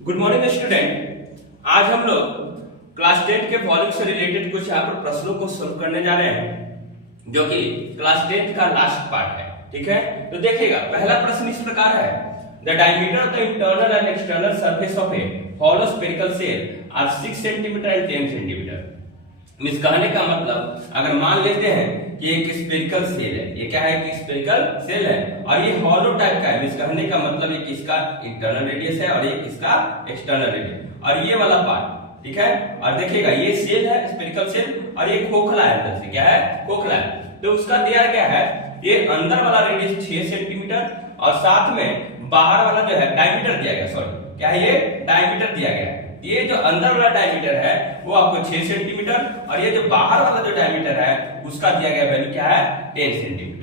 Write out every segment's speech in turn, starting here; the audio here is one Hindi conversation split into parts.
Good morning student. आज हम लोग क्लास 10 के वॉल्यूम से रिलेटेड कुछ यहाँ पर प्रश्नों को सोल्व करने जा रहे हैं जो कि क्लास 10 का लास्ट पार्ट है। ठीक है, तो देखिएगा पहला प्रश्न इस प्रकार है, the diameter of the internal and external surface of a hollow spherical shell are 6 centimetre and 10 centimetre. Means कहने का मतलब अगर मान लेते हैं कि एक स्फेरिकल सेल है, ये क्या है कि स्फेरिकल सेल है और ये हॉलो टाइप का है। मींस कहने का मतलब एक इसका इंटरनल रेडियस है और एक इसका एक्सटर्नल रेडियस और ये वाला पार्ट, ठीक है। और देखिएगा ये सेल है स्फेरिकल सेल और ये खोखला है, अंदर से क्या है, खोखला है। तो उसका दिया गया है ये अंदर वाला रेडियस 6 सेंटीमीटर और साथ में बाहर वाला जो है डायमीटर दिया गया, सॉरी क्या है, ये डायमीटर दिया गया है। ये जो अंदर वाला डायमीटर है वो आपको 6 सेंटीमीटर और ये जो बाहर वाला जो डायमीटर है उसका दिया गया वैल्यू क्या है, 10 सेंटीमीटर।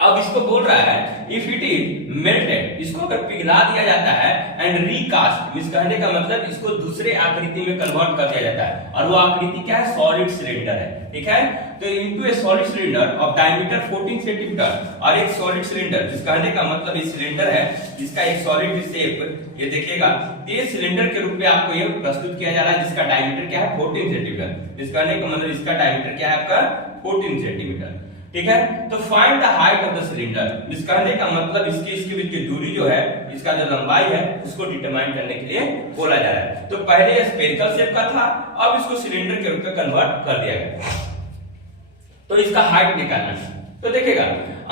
अब इसको बोल रहा है इफ इट इज मेल्टेड, इसको अगर पिघला दिया जाता है एंड रीकास्ट, मींस कहने का मतलब इसको दूसरे आकृति में कन्वर्ट कर दिया जाता है और वो आकृति क्या है, सॉलिड सिलेंडर है। ठीक है, तो into A solid cylinder of diameter 14 centimetre और एक सॉलिड सिलेंडर, जिस कहने का मतलब ये सिलेंडर है जिसका एक सॉलिड शेप, ये देखिएगा ये सिलेंडर के रूप में आपको ये प्रस्तुत किया जा रहा है जिसका डायमीटर क्या है, 14 सेंटीमीटर। इस कहने का मतलब इसका डायमीटर क्या है आपका 14 सेंटीमीटर। ठीक है, तो find the height of the cylinder, इस कहने का मतलब इसके बीच की दूरी जो है, इसका जो लंबाई है उसको डिटरमाइन करने के लिए बोला जा रहा है। तो पहले ये स्फेरिकल शेप का था, अब इसको सिलेंडर के रूप में कन्वर्ट कर दिया गया, तो इसका हाइट निकालना है। तो देखिएगा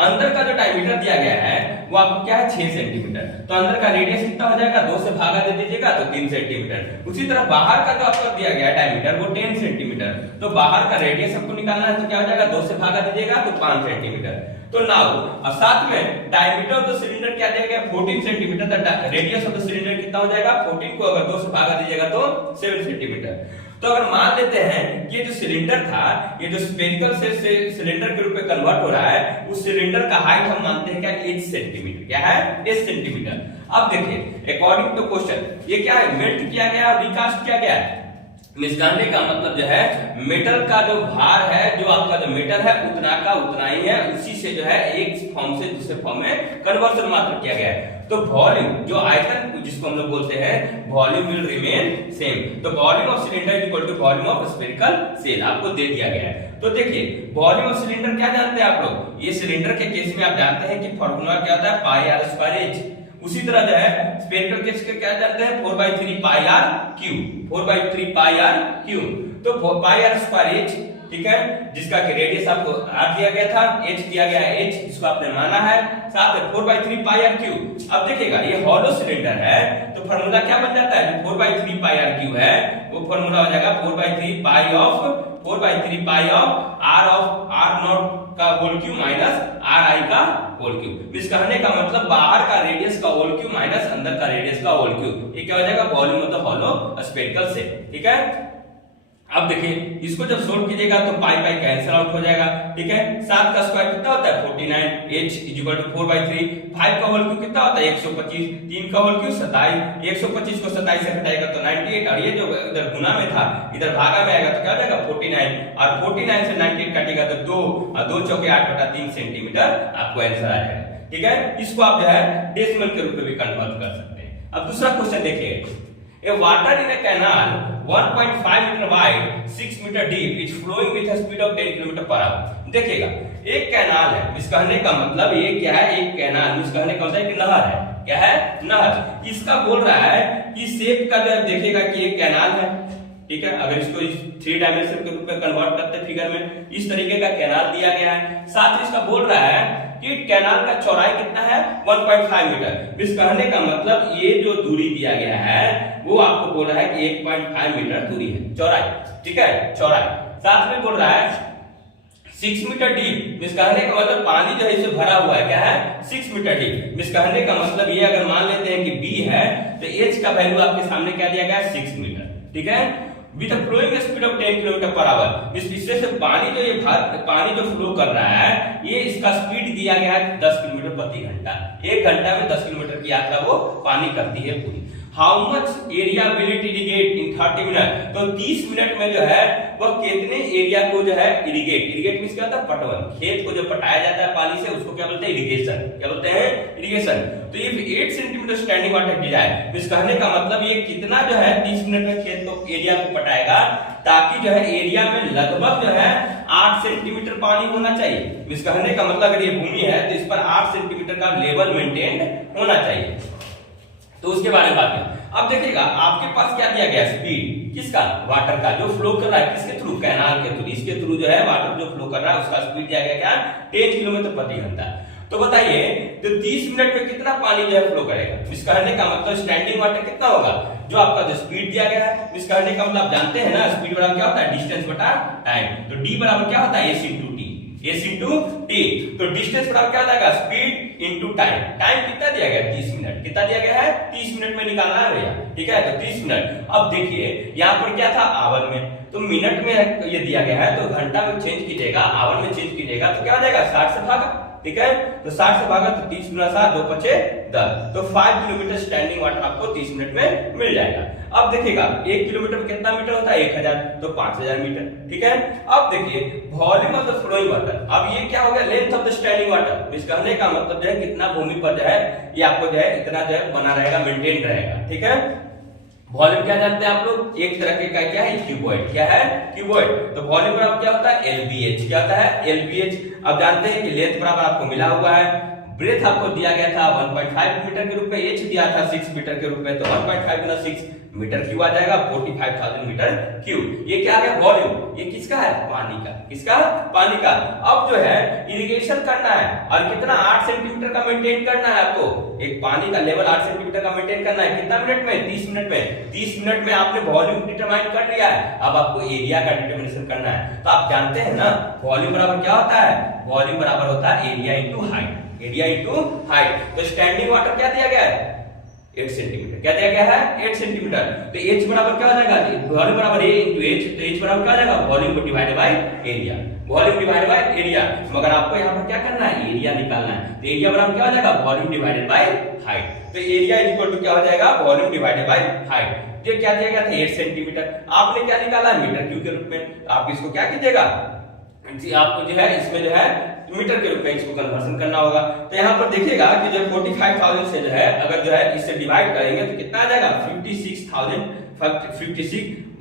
अंदर का जो डायमीटर दिया गया है वो आपको क्या है, 6 सेंटीमीटर। तो अंदर का रेडियस कितना हो जाएगा, 2 से भागा दे दीजिएगा तो 3 सेंटीमीटर। उसी तरह बाहर का जो आपको दिया गया है डायमीटर वो 10 सेंटीमीटर, तो बाहर का रेडियस हमको निकालना है, तो क्या हो जाएगा, 2 से भागा दीजिएगा तो 5 सेंटीमीटर। तो नाउ और साथ में डायमीटर ऑफ द सिलेंडर क्या दिया गया, 14 centimetre. The radius of the cylinder कितना हो जाएगा, 14 को अगर 2 से भागा दीजिएगा तो 7 सेंटीमीटर। तो अगर मान लेते हैं कि ये जो सिलेंडर था, ये जो स्फेरिकल से सिलेंडर के रूप में कन्वर्ट हो रहा है, उस सिलेंडर का हाइट हम मानते हैं क्या, 8 सेंटीमीटर। क्या है, 8 सेंटीमीटर। अब देखिए अकॉर्डिंग टू क्वेश्चन ये क्या है, मेल्ट किया गया और रिकास्ट किया गया है। निकालने का मतलब जो है मेटल का जो भार है, जो आपका जो मेटल है उतना का उतना ही है, उसी से जो है एक फॉर्म से दूसरे फॉर्म में कन्वर्सन मात्र किया गया है। तो वॉल्यूम जो आयतन जिसको हम लोग बोलते हैं वॉल्यूम विल रिमेन सेम। तो volume of cylinder is equal to volume of spherical shell आपको दे दिया गया है। तो देखिए वॉल्यूम ऑफ सिलेंडर क्या जानते हैं आप लोग, ये सिलेंडर के केस में आप जानते हैं कि फॉर्मूला क्या होता है, पाई आर स्क्वायर एच। उसी तरह जो है स्फेरिकल केस के क्या जानते हैं, 4/3 pi r cube, 4/3 pi r cube. तो पाई आर स्क्वायर एच, ठीक है, जिसका कि रेडियस आपको आर दिया गया था, एच दिया गया है, एच इसको आपने माना है, साथ में 4/3 पाई आर क्यू। अब देखिएगा ये हॉलो सिलेंडर है तो फार्मूला क्या बन जाता है, 4/3 पाई आर क्यू है वो फार्मूला हो जाएगा 4/3 पाई ऑफ आर नॉट का whole cube minus r i का होल क्यू। इस कहने का मतलब बाहर का रेडियस का होल क्यू माइनस अंदर का रेडियस का होल क्यू, ये क्या हो जाएगा, volume of the hollow spherical cell. ठीक है, अब देखिए इसको जब सोल्व कीजिएगा तो पाई पाई कैंसिल आउट हो जाएगा। ठीक है, 7 का स्क्वायर कितना होता है, 49, h इज इक्वल टू 4/3, 5 का होल क्यू कितना होता है, 125, 3 का होल क्यू 27, 125 को 27 से घटाएगा तो 98 और ये जो इधर गुना में था इधर भागा में आएगा तो क्या हो जाएगा 49 और 49 से 98 काटेगा तो 2 और 2 चौके 8/3 सेंटीमीटर आपको आंसर आ जाएगा। ठीक है, इसको आप जो है डेसिमल के रूप में भी कन्वर्ट कर सकते हैं। अब दूसरा क्वेश्चन देखिए, A water in a canal 1.5 meter wide, 6 meter deep is flowing with a speed of 10 km per hour. देखिएगा एक कैनाल है, इस कहने का मतलब ये क्या है, एक कैनाल, इस कहने का मतलब एक नहर है। क्या है, नहर। इसका बोल रहा है कि शेप का जब देखिएगा कि एक कैनाल है, ठीक है, अगर इसको 3 डायमेंशन के रूप में कन्वर्ट करते हैं फिगर में, इस तरीके का कैनाल दिया गया है। साथ ही इसका बोल रहा है कि कैनाल का चौड़ाई कितना है, 1.5 मीटर। इस कहने का मतलब ये जो दूरी दिया गया है वो आपको बोल रहा है कि 1.5 मीटर दूरी है, चौड़ाई। ठीक है, चौड़ाई। साथ में बोल रहा है 6 मीटर डीप, इस कहने का मतलब पानी जो है इसे भरा हुआ है, क्या है, 6 मीटर डीप। इस कहने का मतलब ये अगर मान लेते हैं कि B है तो H का वैल्यू आपके सामने क्या दिया गया है, 6 मीटर। ठीक है, with flowing speed of 10 kilometre per hour. इस विषय से पानी जो ये पानी जो फ्लो कर रहा है ये इसका स्पीड दिया गया है 10 किलोमीटर प्रति घंटा। 1 घंटा में 10 किलोमीटर की यात्रा वो पानी करती है पूरी। How much area will it irrigate in 30 minute, तो 30 मिनट में जो है वह कितने एरिया को जो है इरिगेट मींस क्या होता है, पटवन। खेत को जो पटाया जाता है पानी से उसको क्या बोलते हैं, इरिगेशन। क्या बोलते हैं, इरिगेशन। तो if 8 centimetre standing water desire, इस कहने का मतलब ये कितना जो है 30 मिनट में खेत को एरिया को पटाएगा, ताकि जो है एरिया में लगभग जो है 8 सेंटीमीटर पानी होना चाहिए। इस कहने का मतलब अगर ये भूमि है तो इस पर 8 सेंटीमीटर का लेवल मेंटेन होना चाहिए। तो उसके बारे में बात करें। अब देखिएगा आपके पास क्या दिया गया, स्पीड किसका, वाटर का, जो फ्लो कर रहा है किसके थ्रू, कैनाल के थ्रू, इसके थ्रू जो है वाटर जो फ्लो कर रहा है उसका स्पीड दिया गया क्या, 10 किलोमीटर प्रति घंटा। तो बताइए तो 30 मिनट में कितना पानी जो है फ्लो करेगा। इस कहने का मतलब स्टैंडिंग वाटर कितना होगा, जो आपका जो स्पीड दिया गया है, इस कहने का मतलब आप जानते हैं ना, स्पीड बराबर क्या होता है, डिस्टेंस बटा टाइम। तो डी बराबर क्या होता है, S into T, S into T. तो डिस्टेंस बराबर क्या हो जाएगा, स्पीड इंटू टाइम। टाइम कितना दिया गया, 30 मिनट। कितना दिया गया है, 30 मिनट में निकालना है भैया, ठीक है। तो 30 मिनट। अब देखिए यहाँ पर क्या था, आवर में, तो मिनट में ये दिया गया है, तो घंटा में चेंज कीजिएगा, आवर में चेंज कीजिएगा तो क्या हो जाएगा, 60 से भागा, ठीक है। तो 60 से भागा तो 30 गुना 7, 2 पचे 10, तो 5 किलोमीटर स्टैंडिंग वाटर आपको 30 मिनट में मिल जाएगा। अब देखिएगा 1 किलोमीटर में कितना मीटर होता है, 1000, तो 5000 मीटर, ठीक है। अब देखिए volume of the flowing water, अब ये क्या हो गया, length of the standing water. इस कहने का मतलब जो है कितना भूमि पर जो है ये आपको जो है इतना जो है बना रहेगा, मेंटेन रहेगा, ठीक है। वॉल्यूम क्या जानते हैं आप लोग, एक तरह के का क्या है, क्यूबॉइड, क्या है, क्यूबॉइड। तो वॉल्यूम बराबर क्या होता है, एलबीएच, क्या होता है, एलबीएच। अब जानते हैं कि लेंथ बराबर आपको मिला हुआ है, ब्रेथ आपको दिया गया था 1.5 मीटर के रूप में, एच दिया था 6 मीटर के रूप में, तो 1.5 गुना 6 मीटर क्यूब आ जाएगा, 45,000 मीटर क्यूब। ये क्या है, वॉल्यूम, ये किसका है, पानी का, किसका, पानी का। अब जो है इरिगेशन करना है और कितना 8 सेंटीमीटर का मेंटेन करना है आपको, एक पानी का लेवल 8 सेंटीमीटर का मेंटेन करना है, कितना मिनट में, 30 मिनट में। 30 मिनट में आपने वॉल्यूम डिटरमाइन कर लिया है, अब आपको एरिया का डिटरमिनेशन करना है। तो आप जानते हैं ना वॉल्यूम बराबर क्या होता है, वॉल्यूम बराबर होता है area into height, area into height. तो स्टैंडिंग वाटर क्या दिया गया है, 8 सेंटीमीटर, क्या दिया गया है, 8 सेंटीमीटर। तो h बराबर क्या हो जाएगा, वॉल्यूम बराबर a into h, तो h बराबर क्या हो जाएगा, volume divided by area, volume divided by area. मगर आपको यहाँ पर क्या करना है, एरिया निकालना है। तो एरिया बराबर क्या हो जाएगा, वॉल्यूम डिवाइडेड बाय हाइट। तो एरिया इज इक्वल टू क्या हो जाएगा, वॉल्यूम डिवाइडेड बाय हाइट। ये क्या दिया गया था, 8 सेंटीमीटर, आपने क्या निकाला है, मीटर क्यूब के रूप में। आप इसको क्या कीजिएगा, आपको जो है इसमें जो है मीटर के रूप में इसको कन्वर्सन करना होगा। तो यहाँ पर देखिएगा कि जो 45,000 से जो है अगर जो है इससे डिवाइड करेंगे तो कितना आ जाएगा,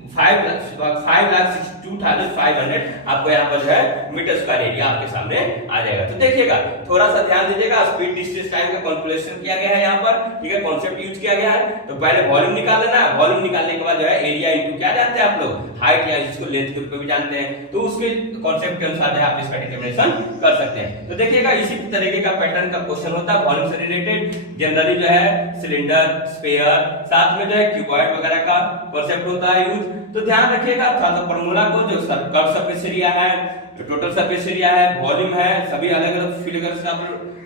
5,62,500 आपको यहाँ पर जो है मीटर स्क्वायर एरिया आपके सामने आ जाएगा। तो देखिएगा थोड़ा सा ध्यान दीजिएगा, स्पीड डिस्टेंस टाइम का कैलकुलेशन किया गया है यहाँ पर, ठीक है, कॉन्सेप्ट यूज किया गया है। तो पहले वॉल्यूम निकाल लेना है, वॉल्यूम निकालने के बाद जो है एरिया इनटू क्या जानते हैं आप लोग, हाइट, या जिसको लेंथ के रूप में भी जानते हैं। तो उसके कॉन्सेप्ट के अनुसार जो है आप इसका डिटरमिनेशन कर सकते हैं। तो देखिएगा इसी तरीके का पैटर्न का क्वेश्चन होता है वॉल्यूम से रिलेटेड। जनरली जो है सिलेंडर, स्फीयर, साथ में जो है क्यूबॉइड वगैरह का कॉन्सेप्ट होता है यूज। तो ध्यान रखिएगा थोड़ा सा फॉर्मूला को, जो कर्व सरफेस एरिया है, जो टोटल सरफेस एरिया है, वॉल्यूम है, सभी अलग अलग फिगर्स आप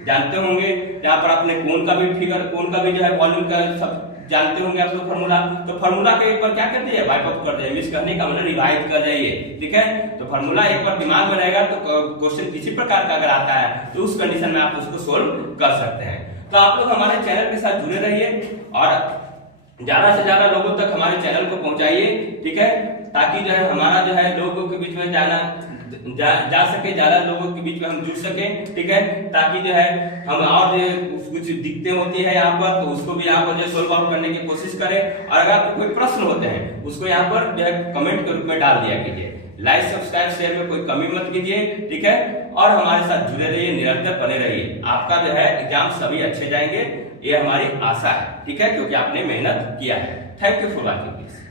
जानते होंगे। यहाँ पर आपने कोन का भी फिगर, कोन का भी जो है वॉल्यूम का सब जानते होंगे आप लोग फॉर्मूला। तो फॉर्मूला को एक बार क्या करते हैं, वाइप आउट कर दे, मिस करने का मतलब रिवाइज कर जाइए, ठीक है। तो फॉर्मूला एक बार दिमाग में रहेगा तो क्वेश्चन किसी प्रकार का अगर आता है तो उस कंडीशन में आप उसको सोल्व कर सकते हैं। तो आप लोग हमारे चैनल के साथ जुड़े रहिए और ज्यादा से ज्यादा लोगों तक हमारे चैनल को पहुंचाइए, ठीक है, ताकि जो है हमारा जो है लोगों के बीच में जा सके, ज्यादा लोगों के बीच में हम जुड़ सके, ठीक है, ताकि जो है हम और कुछ दिक्कतें होती है यहाँ पर तो उसको भी यहाँ पर जो सोल्व आउट करने की कोशिश करें। और अगर आपको कोई प्रश्न होते हैं उसको यहाँ पर जो है कमेंट के रूप में डाल दिया कीजिए। लाइक, सब्सक्राइब, शेयर में कोई कमी मत कीजिए, ठीक है, और हमारे साथ जुड़े रहिए, निरंतर बने रहिए। आपका जो है एग्जाम सभी अच्छे जाएंगे, ये हमारी आशा है, ठीक है, क्योंकि आपने मेहनत किया है। Thank you for watching.